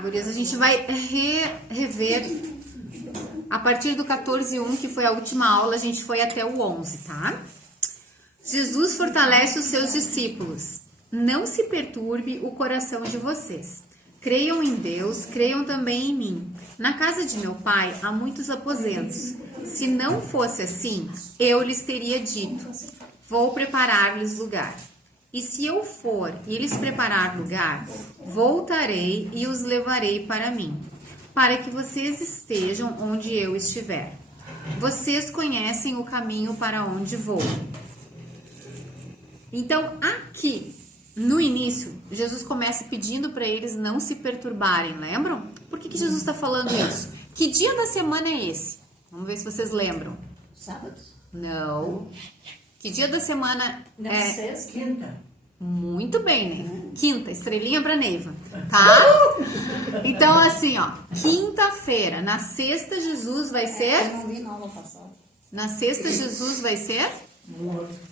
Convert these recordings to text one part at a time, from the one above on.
Gurias, a gente vai rever a partir do 14:1, que foi a última aula, a gente foi até o 11, tá? Jesus fortalece os seus discípulos. Não se perturbe o coração de vocês. Creiam em Deus, creiam também em mim. Na casa de meu pai há muitos aposentos. Se não fosse assim, eu lhes teria dito: vou preparar-lhes lugar. E se eu for e lhes preparar lugar, voltarei e os levarei para mim, para que vocês estejam onde eu estiver. Vocês conhecem o caminho para onde vou. Então, aqui, no início, Jesus começa pedindo para eles não se perturbarem, lembram? Por que Jesus está falando isso? Que dia da semana é esse? Vamos ver se vocês lembram. Sábado? Não. Que dia da semana é? Sexta. Quinta. Muito bem, né? Quinta, estrelinha pra Neiva, tá? Então, assim, ó, quinta-feira. Na sexta, Jesus vai ser? Eu não vi na aula passada. Na sexta, Jesus vai ser?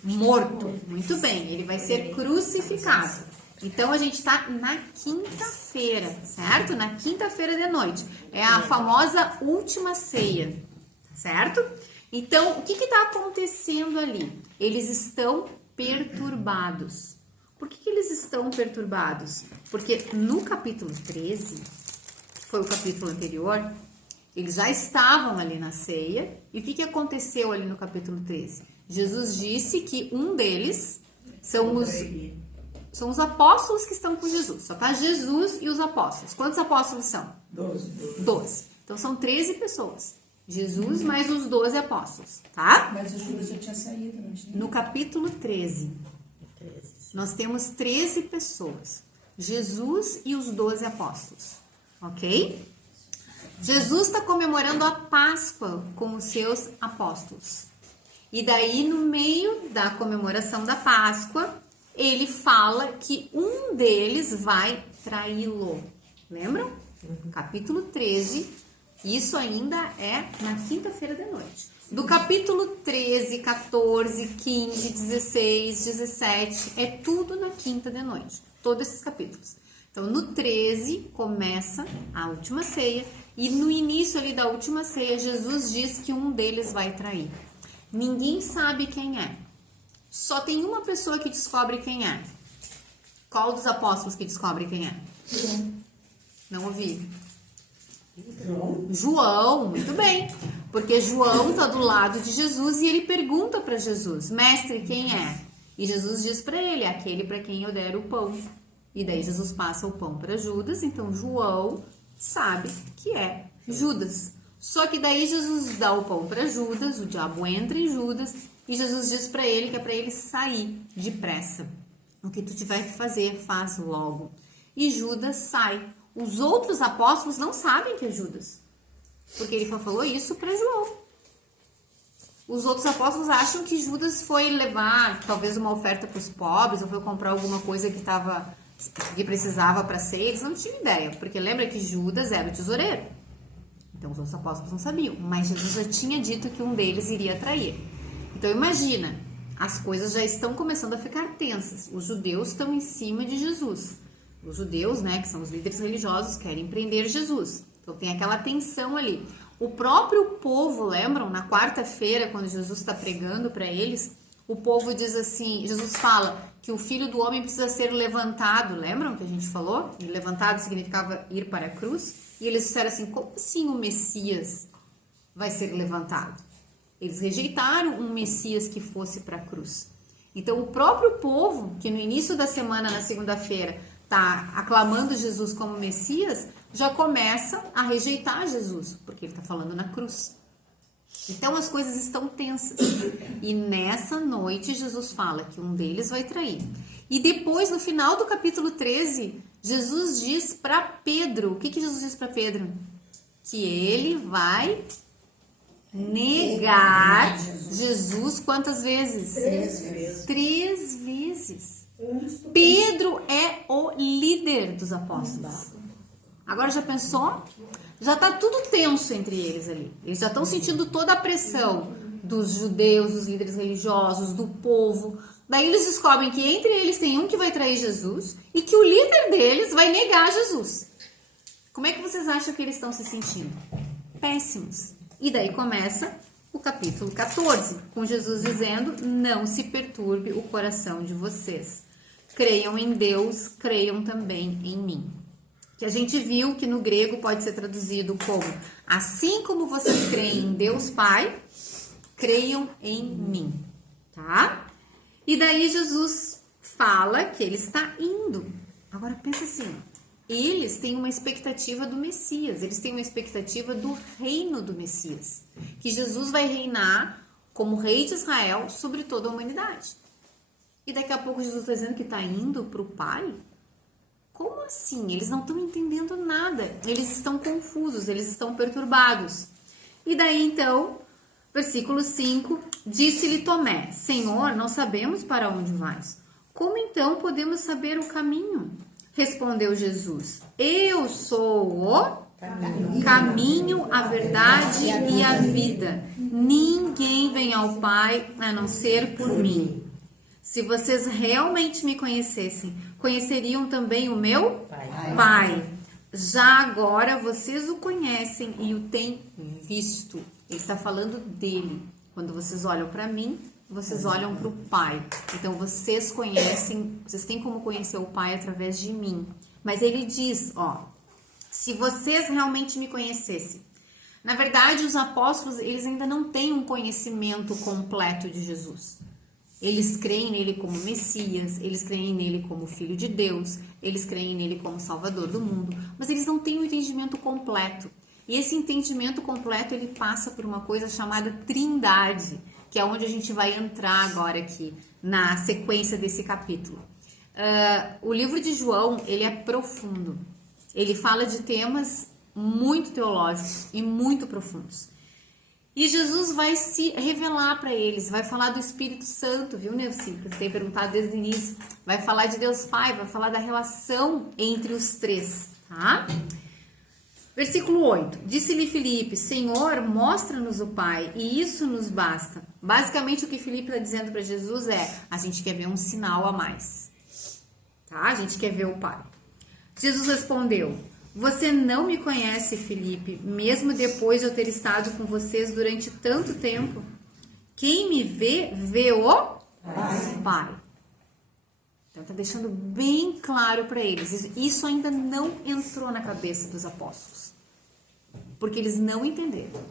Morto. Muito bem, ele vai ser crucificado. Então, a gente tá na quinta-feira, certo? Na quinta-feira de noite. É a famosa última ceia, certo? Então, o que que tá acontecendo ali? Eles estão perturbados. Por que eles estão perturbados? Porque no capítulo 13, que foi o capítulo anterior, eles já estavam ali na ceia. E o que aconteceu ali no capítulo 13? Jesus disse que um deles são os apóstolos que estão com Jesus. Só tá Jesus e os apóstolos. Quantos apóstolos são? 12. Então são 13 pessoas. Jesus mais os 12 apóstolos, tá? Mas o Judas já tinha saído, não tinha? No capítulo 13, nós temos 13 pessoas. Jesus e os 12 apóstolos, ok? Jesus está comemorando a Páscoa com os seus apóstolos. E daí, no meio da comemoração da Páscoa, ele fala que um deles vai traí-lo. Lembram? Capítulo 13, isso ainda é na quinta-feira de noite. Do capítulo 13, 14, 15, 16, 17, é tudo na quinta de noite. Todos esses capítulos. Então, no 13, começa a última ceia. E no início ali da última ceia, Jesus diz que um deles vai trair. Ninguém sabe quem é. Só tem uma pessoa que descobre quem é. Qual dos apóstolos que descobre quem é? Não ouvi. João, muito bem. Porque João está do lado de Jesus e ele pergunta para Jesus: mestre, quem é? E Jesus diz para ele: aquele para quem eu der o pão. E daí Jesus passa o pão para Judas. Então João sabe que é Judas. Só que daí Jesus dá o pão para Judas, o diabo entra em Judas e Jesus diz para ele que é para ele sair depressa. O que tu tiver que fazer, faz logo. E Judas sai. Os outros apóstolos não sabem que é Judas, porque ele falou isso para João. Os outros apóstolos acham que Judas foi levar talvez uma oferta para os pobres ou foi comprar alguma coisa que precisava para ser. Eles não tinham ideia, porque lembra que Judas era o tesoureiro. Então os outros apóstolos não sabiam, mas Jesus já tinha dito que um deles iria trair. Então imagina, as coisas já estão começando a ficar tensas. Os judeus estão em cima de Jesus. Os judeus, né, que são os líderes religiosos, querem prender Jesus. Então tem aquela tensão ali. O próprio povo, lembram? Na quarta-feira, quando Jesus está pregando para eles, o povo diz assim, Jesus fala que o Filho do Homem precisa ser levantado. Lembram que a gente falou? E levantado significava ir para a cruz. E eles disseram assim: como assim o Messias vai ser levantado? Eles rejeitaram um Messias que fosse para a cruz. Então o próprio povo, que no início da semana, na segunda-feira, está aclamando Jesus como Messias, já começa a rejeitar Jesus, porque ele está falando na cruz. Então as coisas estão tensas. E nessa noite Jesus fala que um deles vai trair. E depois, no final do capítulo 13, Jesus diz para Pedro, o que Jesus diz para Pedro? Que ele vai negar Jesus quantas vezes? 3 vezes. 3 vezes. Pedro é o líder dos apóstolos. Agora já pensou? Já tá tudo tenso entre eles ali. Eles já estão sentindo toda a pressão dos judeus, dos líderes religiosos, do povo. Daí eles descobrem que entre eles tem um que vai trair Jesus e que o líder deles vai negar Jesus. Como é que vocês acham que eles estão se sentindo? Péssimos. E daí começa o capítulo 14, com Jesus dizendo: não se perturbe o coração de vocês. Creiam em Deus, creiam também em mim. Que a gente viu que no grego pode ser traduzido como: assim como vocês creem em Deus Pai, creiam em mim, tá? E daí Jesus fala que ele está indo. Agora pensa assim, eles têm uma expectativa do Messias, eles têm uma expectativa do reino do Messias, que Jesus vai reinar como rei de Israel sobre toda a humanidade. E daqui a pouco Jesus está dizendo que está indo para o Pai? Como assim? Eles não estão entendendo nada, eles estão confusos, eles estão perturbados. E daí então, versículo 5, disse-lhe Tomé: Senhor, não sabemos para onde vais. Como então podemos saber o caminho? Respondeu Jesus: eu sou o caminho, a verdade e a vida. Ninguém vem ao Pai a não ser por mim. Se vocês realmente me conhecessem, conheceriam também o meu Pai. Já agora vocês o conhecem e o têm visto. Ele está falando dele. Quando vocês olham para mim, vocês olham para o Pai. Então vocês conhecem, vocês têm como conhecer o Pai através de mim. Mas ele diz, ó, se vocês realmente me conhecessem. Na verdade, os apóstolos, eles ainda não têm um conhecimento completo de Jesus. Eles creem nele como Messias, eles creem nele como Filho de Deus, eles creem nele como Salvador do mundo, mas eles não têm um entendimento completo. E esse entendimento completo, ele passa por uma coisa chamada Trindade, que é onde a gente vai entrar agora aqui, na sequência desse capítulo. O livro de João, ele é profundo. Ele fala de temas muito teológicos e muito profundos. E Jesus vai se revelar para eles, vai falar do Espírito Santo, viu, Neuci? Que você tem perguntado desde o início. Vai falar de Deus Pai, vai falar da relação entre os três, tá? Versículo 8. Disse-lhe Filipe: Senhor, mostra-nos o Pai, e isso nos basta. Basicamente, o que Filipe está dizendo para Jesus é: a gente quer ver um sinal a mais, tá? A gente quer ver o Pai. Jesus respondeu: Você não me conhece, Filipe, mesmo depois de eu ter estado com vocês durante tanto tempo. Quem me vê, vê o Pai. Então, está deixando bem claro para eles. Isso ainda não entrou na cabeça dos apóstolos. Porque eles não entenderam.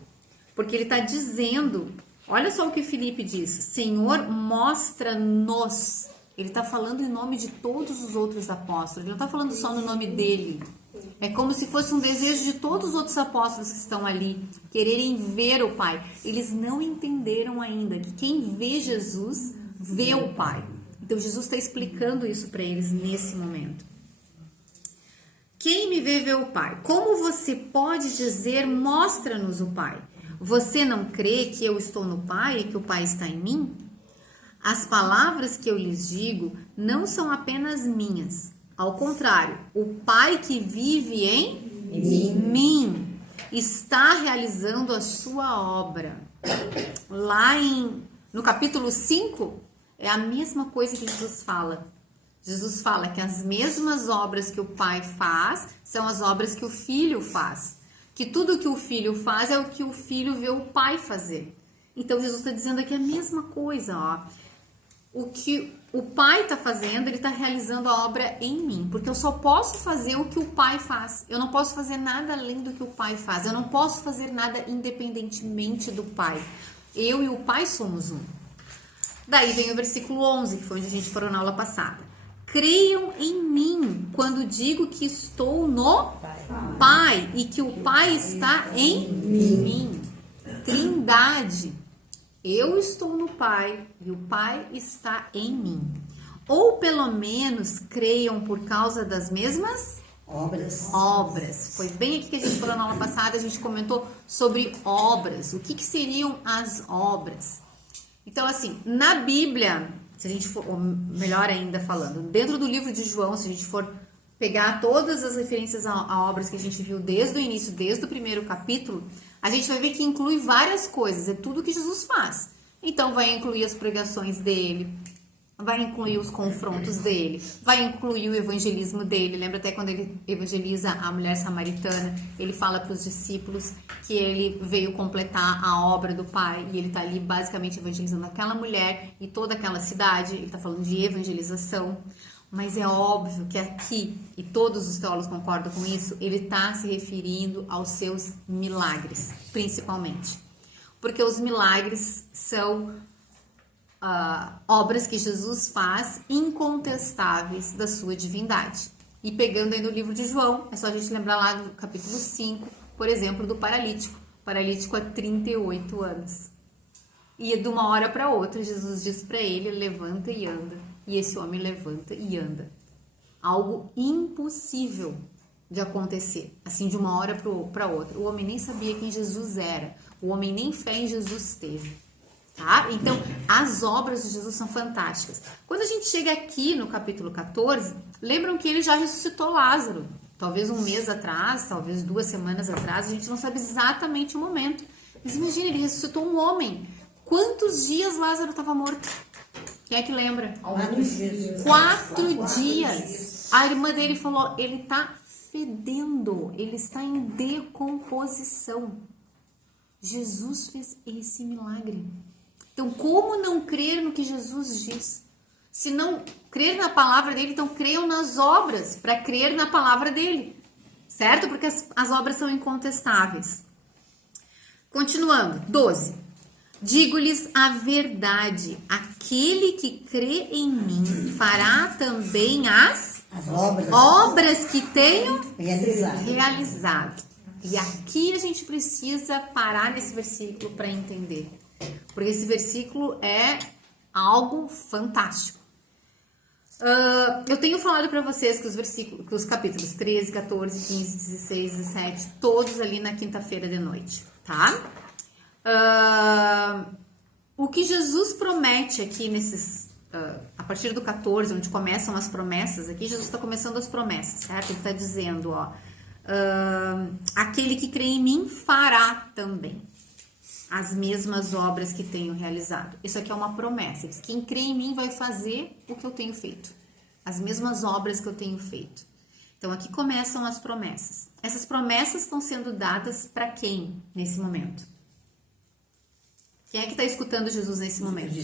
Porque ele está dizendo, olha só o que Filipe diz: Senhor, mostra-nos. Ele está falando em nome de todos os outros apóstolos. Ele não está falando só no nome dele. É como se fosse um desejo de todos os outros apóstolos que estão ali, quererem ver o Pai. Eles não entenderam ainda que quem vê Jesus, vê o Pai. Então, Jesus está explicando isso para eles nesse momento. Quem me vê, vê o Pai. Como você pode dizer, mostra-nos o Pai? Você não crê que eu estou no Pai e que o Pai está em mim? As palavras que eu lhes digo não são apenas minhas. Ao contrário, o Pai que vive em mim está realizando a sua obra. Lá no capítulo 5, é a mesma coisa que Jesus fala. Jesus fala que as mesmas obras que o Pai faz são as obras que o Filho faz. Que tudo que o Filho faz é o que o Filho vê o Pai fazer. Então, Jesus está dizendo aqui a mesma coisa, ó. O que o Pai está fazendo, ele está realizando a obra em mim. Porque eu só posso fazer o que o Pai faz. Eu não posso fazer nada além do que o Pai faz. Eu não posso fazer nada independentemente do Pai. Eu e o Pai somos um. Daí vem o versículo 11, que foi onde a gente parou na aula passada. Creiam em mim quando digo que estou no Pai e que o Pai está em mim. Trindade. Eu estou no Pai e o Pai está em mim. Ou pelo menos creiam por causa das mesmas obras. Foi bem aqui que a gente falou na aula passada, a gente comentou sobre obras. O que seriam as obras? Então, assim, na Bíblia, se a gente for, ou melhor ainda falando, dentro do livro de João, se a gente for pegar todas as referências a obras que a gente viu desde o início, desde o primeiro capítulo, a gente vai ver que inclui várias coisas, é tudo que Jesus faz. Então, vai incluir as pregações dele, vai incluir os confrontos dele, vai incluir o evangelismo dele. Lembra até quando ele evangeliza a mulher samaritana, ele fala para os discípulos que ele veio completar a obra do Pai, e ele está ali basicamente evangelizando aquela mulher e toda aquela cidade. Ele está falando de evangelização, mas é óbvio que aqui, e todos os teólogos concordam com isso, ele está se referindo aos seus milagres, principalmente, porque os milagres são obras que Jesus faz incontestáveis da sua divindade. E pegando aí no livro de João, é só a gente lembrar lá do capítulo 5, por exemplo, do paralítico. O paralítico há 38 anos. E de uma hora para outra, Jesus diz para ele, levanta e anda. E esse homem levanta e anda. Algo impossível de acontecer, assim, de uma hora para outra. O homem nem sabia quem Jesus era. O homem nem fé em Jesus teve. Tá? Então, as obras de Jesus são fantásticas. Quando a gente chega aqui no capítulo 14, lembram que ele já ressuscitou Lázaro. Talvez um mês atrás, talvez 2 semanas atrás, a gente não sabe exatamente o momento. Mas imagina, ele ressuscitou um homem. Quantos dias Lázaro estava morto? Quem é que lembra? 4 dias. A irmã dele falou, ele está fedendo, ele está em decomposição. Jesus fez esse milagre. Então, como não crer no que Jesus diz? Se não crer na palavra dele, então creiam nas obras para crer na palavra dele, certo? Porque as obras são incontestáveis. Continuando, 12. Digo-lhes a verdade, aquele que crê em mim fará também as obras que tenho realizado. E aqui a gente precisa parar nesse versículo para entender. Porque esse versículo é algo fantástico. Eu tenho falado para vocês que os capítulos 13, 14, 15, 16, 17, todos ali na quinta-feira de noite, tá? O que Jesus promete aqui nesses... a partir do 14, onde começam as promessas, aqui Jesus está começando as promessas, certo? Ele está dizendo, ó... aquele que crê em mim fará também as mesmas obras que tenho realizado. Isso aqui é uma promessa. Quem crê em mim vai fazer o que eu tenho feito. As mesmas obras que eu tenho feito. Então, aqui começam as promessas. Essas promessas estão sendo dadas para quem nesse momento? Quem é que está escutando Jesus nesse momento?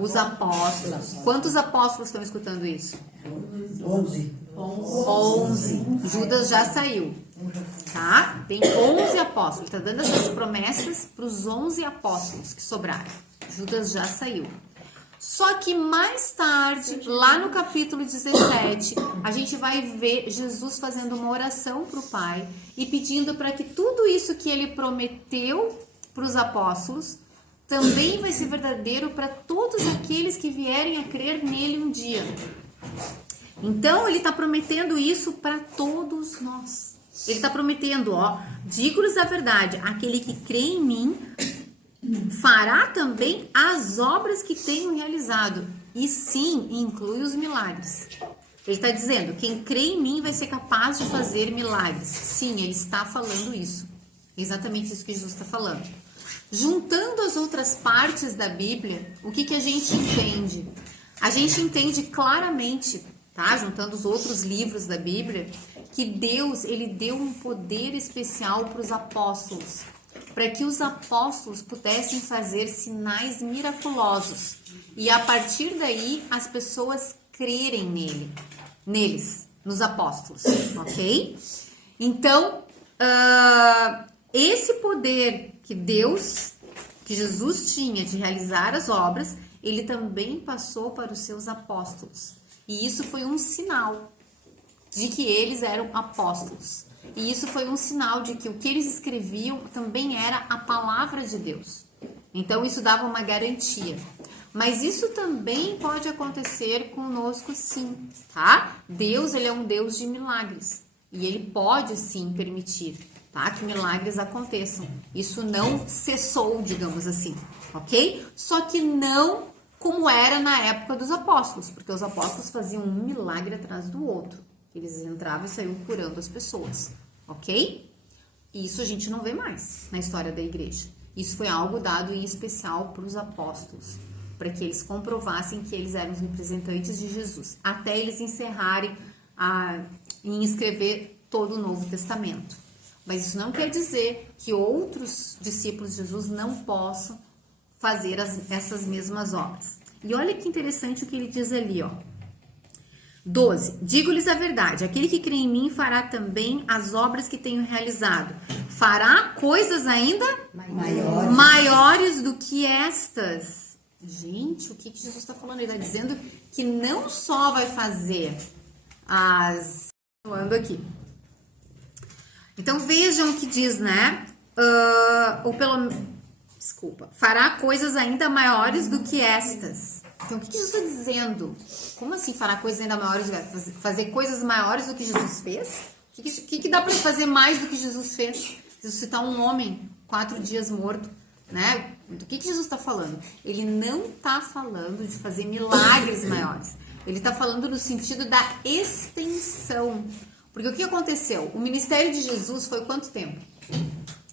Os apóstolos. Quantos apóstolos estão escutando isso? 11. Judas já saiu. Tá? Tem 11 apóstolos. Ele está dando essas promessas para os 11 apóstolos que sobraram. Judas já saiu. Só que mais tarde, lá no capítulo 17, a gente vai ver Jesus fazendo uma oração para o Pai e pedindo para que tudo isso que ele prometeu para os apóstolos também vai ser verdadeiro para todos aqueles que vierem a crer nele um dia. Então, ele está prometendo isso para todos nós. Ele está prometendo, ó, digo-lhes a verdade, aquele que crê em mim fará também as obras que tenho realizado. E sim, inclui os milagres. Ele está dizendo, quem crê em mim vai ser capaz de fazer milagres. Sim, ele está falando isso. Exatamente isso que Jesus está falando. Juntando as outras partes da Bíblia, o que a gente entende? A gente entende claramente, tá? Juntando os outros livros da Bíblia, que Deus, ele deu um poder especial para os apóstolos, para que os apóstolos pudessem fazer sinais miraculosos e a partir daí as pessoas crerem neles, nos apóstolos, ok? Então, esse poder que Jesus tinha de realizar as obras, ele também passou para os seus apóstolos. E isso foi um sinal de que eles eram apóstolos. E isso foi um sinal de que o que eles escreviam também era a palavra de Deus. Então, isso dava uma garantia. Mas isso também pode acontecer conosco, sim, tá? Deus, ele é um Deus de milagres. E ele pode, sim, permitir, tá? Que milagres aconteçam. Isso não cessou, digamos assim, ok? Só que não como era na época dos apóstolos, porque os apóstolos faziam um milagre atrás do outro. Eles entravam e saíam curando as pessoas, ok? E isso a gente não vê mais na história da igreja. Isso foi algo dado em especial para os apóstolos. para que eles comprovassem que eles eram os representantes de Jesus, até eles encerrarem em escrever todo o Novo Testamento. Mas isso não quer dizer que outros discípulos de Jesus não possam fazer essas mesmas obras. E olha que interessante o que ele diz ali, ó. 12. Digo-lhes a verdade, aquele que crê em mim fará também as obras que tenho realizado. Fará coisas ainda maiores do que estas. Gente, o que Jesus está falando? Ele está dizendo que não só vai fazer as... Ando aqui. Então vejam o que diz, né? Fará coisas ainda maiores do que estas. Então, o que Jesus está dizendo? Como assim fará coisas ainda maiores? Fazer coisas maiores do que Jesus fez? O que dá para fazer mais do que Jesus fez? Ressuscitar um homem 4 dias morto, né? Do que Jesus está falando? Ele não está falando de fazer milagres maiores. Ele está falando no sentido da extensão. Porque o que aconteceu? O ministério de Jesus foi quanto tempo?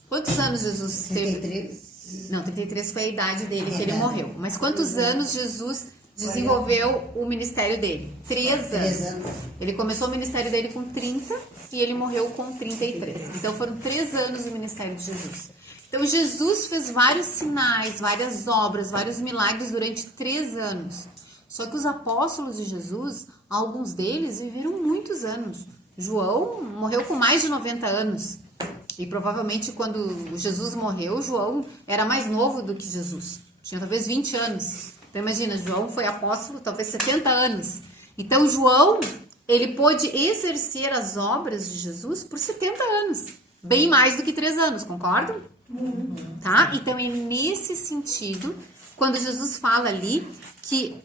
Quantos anos Jesus teve? 33. Não, 33 foi a idade dele, que ele morreu. Mas quantos anos Jesus desenvolveu o ministério dele? 3 anos. Ele começou o ministério dele com 30 e ele morreu com 33. Então foram 3 anos do ministério de Jesus. Então Jesus fez vários sinais, várias obras, vários milagres durante 3 anos. Só que os apóstolos de Jesus, alguns deles viveram muitos anos. João morreu com mais de 90 anos. E provavelmente quando Jesus morreu, João era mais novo do que Jesus. Tinha talvez 20 anos. Então imagina, João foi apóstolo talvez 70 anos. Então João, ele pôde exercer as obras de Jesus por 70 anos. Bem mais do que 3 anos, concordam? Tá? Então é nesse sentido, quando Jesus fala ali que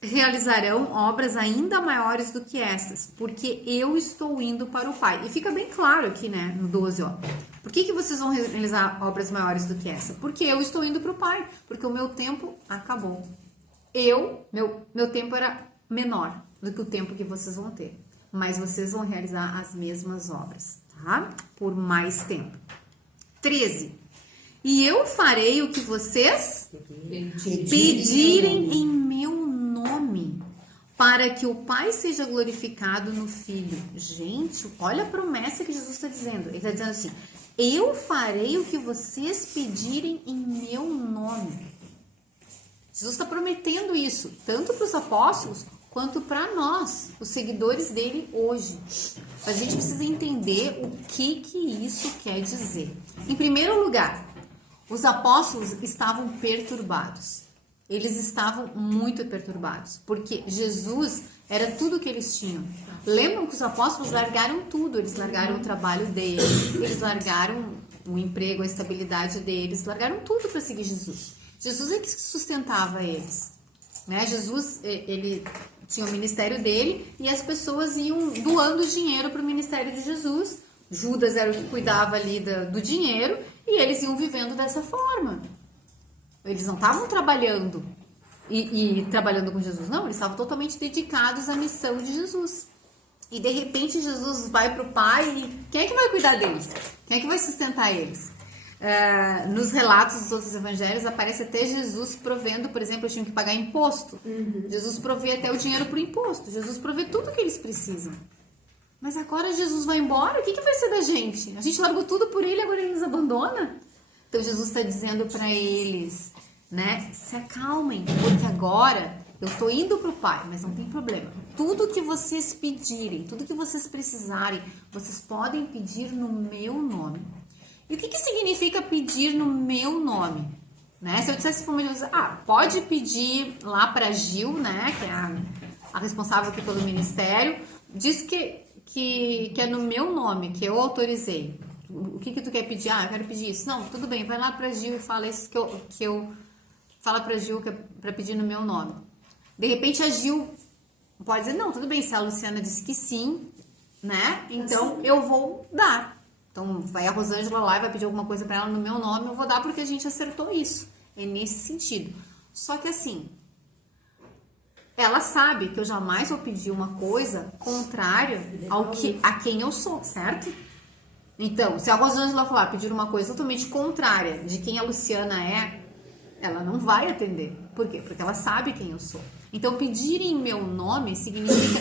realizarão obras ainda maiores do que estas, porque eu estou indo para o Pai. E fica bem claro aqui, né, no 12, ó. Por que vocês vão realizar obras maiores do que essa? Porque eu estou indo para o Pai, porque o meu tempo acabou. Meu tempo era menor do que o tempo que vocês vão ter, mas vocês vão realizar as mesmas obras, tá? Por mais tempo. 13. E eu farei o que vocês pedirem em meu nome, para que o Pai seja glorificado no Filho. Gente, olha a promessa que Jesus está dizendo. Ele está dizendo assim, eu farei o que vocês pedirem em meu nome. Jesus está prometendo isso, tanto para os apóstolos, quanto para nós, os seguidores dele hoje. A gente precisa entender o que isso quer dizer. Em primeiro lugar, os apóstolos estavam perturbados. Eles estavam muito perturbados, porque Jesus era tudo que eles tinham. Lembram que os apóstolos largaram tudo, eles largaram o trabalho deles, eles largaram o emprego, a estabilidade deles, largaram tudo para seguir Jesus. Jesus é que sustentava eles, né? Jesus, ele tinha o ministério dele e as pessoas iam doando dinheiro para o ministério de Jesus. Judas era o que cuidava ali do dinheiro e eles iam vivendo dessa forma. Eles não estavam trabalhando e trabalhando com Jesus, não. Eles estavam totalmente dedicados à missão de Jesus. E de repente Jesus vai para o Pai e quem é que vai cuidar deles? Quem é que vai sustentar eles? Nos relatos dos outros evangelhos aparece até Jesus provendo, por exemplo, eles tinham que pagar imposto. Jesus provê até o dinheiro para o imposto. Jesus provê tudo que eles precisam. Mas agora Jesus vai embora, o que vai ser da gente? A gente largou tudo por ele, agora ele nos abandona? Então Jesus está dizendo para eles, né? Se acalmem, porque agora eu estou indo para o Pai, mas não tem problema. Tudo que vocês pedirem, tudo que vocês precisarem, vocês podem pedir no meu nome. E o que significa pedir no meu nome? Né? Se eu dissesse para o meu Deus, pode pedir lá para Gil, né? Que é a responsável aqui pelo ministério, diz que é no meu nome, que eu autorizei. O que tu quer pedir? Eu quero pedir isso. Não, tudo bem, vai lá pra Gil e fala isso que eu fala pra Gil que é pra pedir no meu nome. De repente a Gil pode dizer, não, tudo bem, se a Luciana disse que sim, né? Então eu vou dar. Então vai a Rosângela lá e vai pedir alguma coisa pra ela no meu nome, eu vou dar porque a gente acertou isso. É nesse sentido. Só que assim, ela sabe que eu jamais vou pedir uma coisa contrária a quem eu sou, certo? Então, se a Rosângela falar, pedir uma coisa totalmente contrária de quem a Luciana é, ela não vai atender. Por quê? Porque ela sabe quem eu sou. Então, pedir em meu nome significa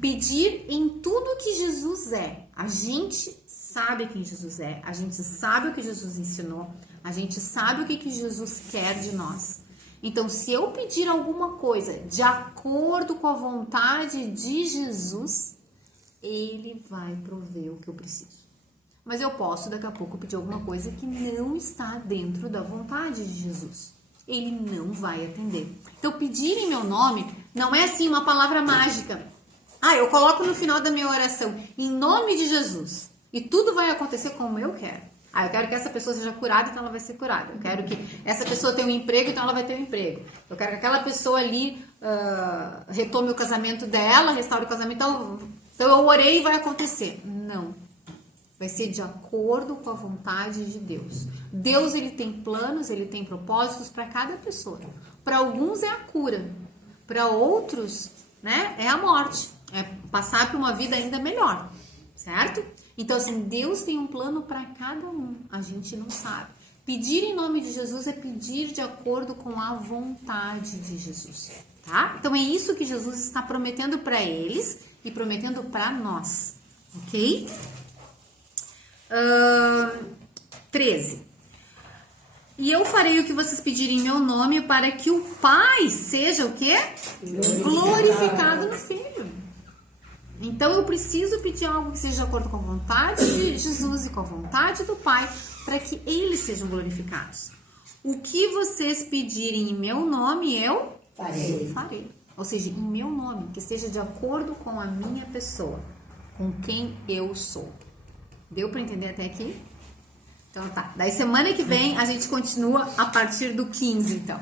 pedir em tudo que Jesus é. A gente sabe quem Jesus é, a gente sabe o que Jesus ensinou, a gente sabe o que Jesus quer de nós. Então, se eu pedir alguma coisa de acordo com a vontade de Jesus, Ele vai prover o que eu preciso. Mas eu posso, daqui a pouco, pedir alguma coisa que não está dentro da vontade de Jesus. Ele não vai atender. Então, pedir em meu nome não é assim uma palavra mágica. Eu coloco no final da minha oração, em nome de Jesus, e tudo vai acontecer como eu quero. Eu quero que essa pessoa seja curada, então ela vai ser curada. Eu quero que essa pessoa tenha um emprego, então ela vai ter um emprego. Eu quero que aquela pessoa ali retome o casamento dela, restaure o casamento, então eu orei e vai acontecer. Não. Vai ser de acordo com a vontade de Deus. Deus, ele tem planos, ele tem propósitos para cada pessoa. Para alguns é a cura, para outros, né, é a morte, é passar por uma vida ainda melhor, certo? Então, assim, Deus tem um plano para cada um, a gente não sabe. Pedir em nome de Jesus é pedir de acordo com a vontade de Jesus, tá? Então, é isso que Jesus está prometendo para eles e prometendo para nós, ok? 13. E eu farei o que vocês pedirem em meu nome para que o Pai seja o quê? Glorificado no Filho. Então eu preciso pedir algo que seja de acordo com a vontade de Jesus e com a vontade do Pai para que eles sejam glorificados. O que vocês pedirem em meu nome, eu farei. Ou seja, em meu nome, que seja de acordo com a minha pessoa, com quem eu sou. Deu para entender até aqui? Então tá. Daí semana que vem a gente continua a partir do 15, então.